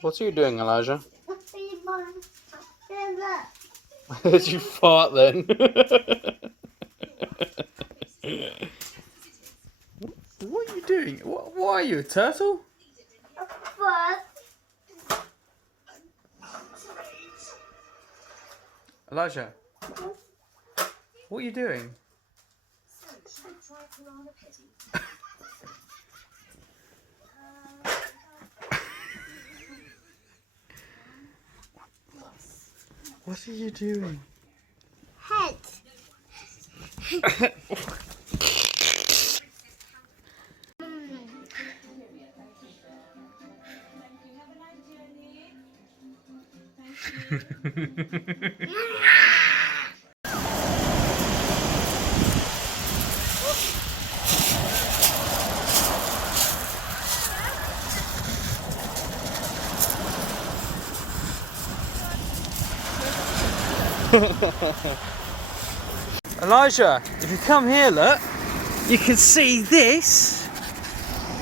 What are you doing, Elijah? Did you fart then? What are you doing? What are you, a turtle? Elijah, what are you doing? What are you doing? Head. Elijah, if you come here, look, you can see this.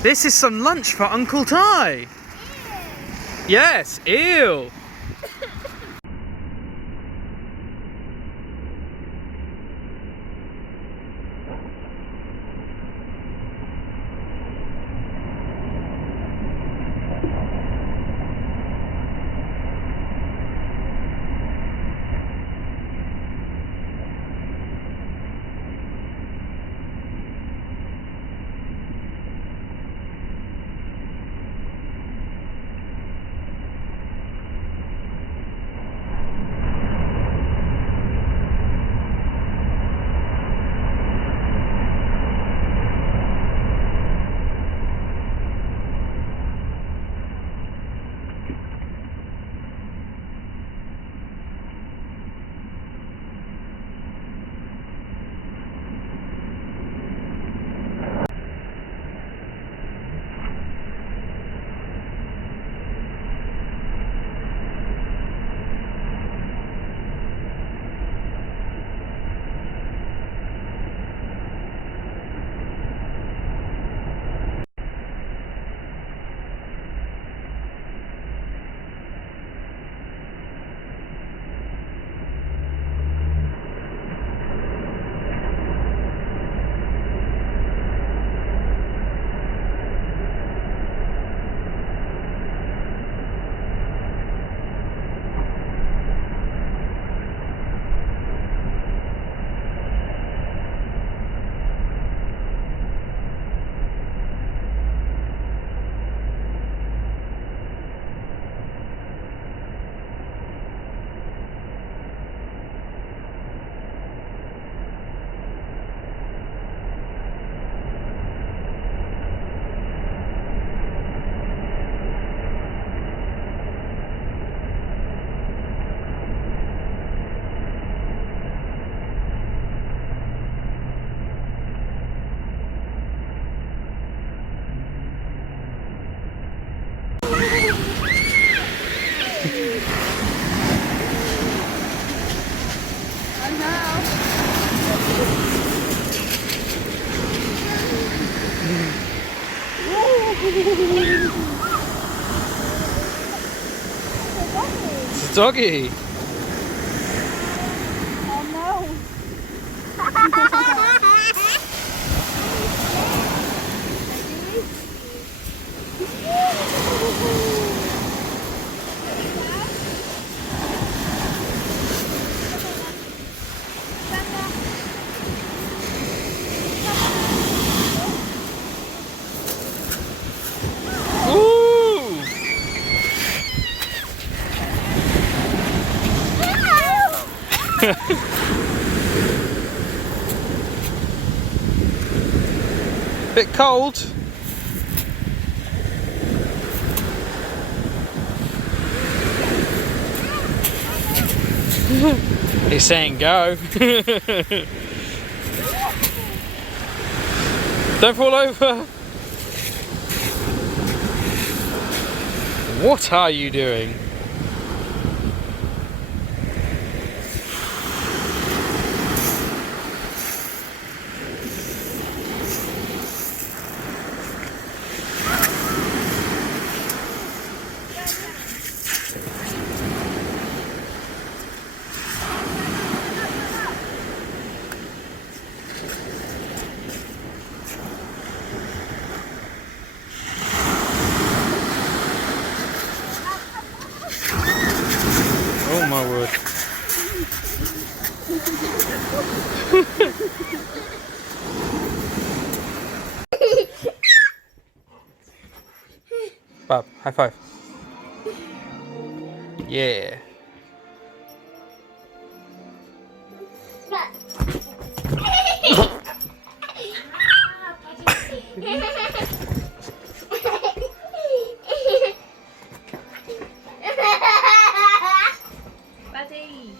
This is some lunch for Uncle Ty. Yes, ew. It's a doggy. Oh Ooh. Bit cold. He's saying go. Don't fall over. What are you doing? my word. Bob, high five. Yeah. Buddy.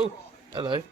Oh, hello.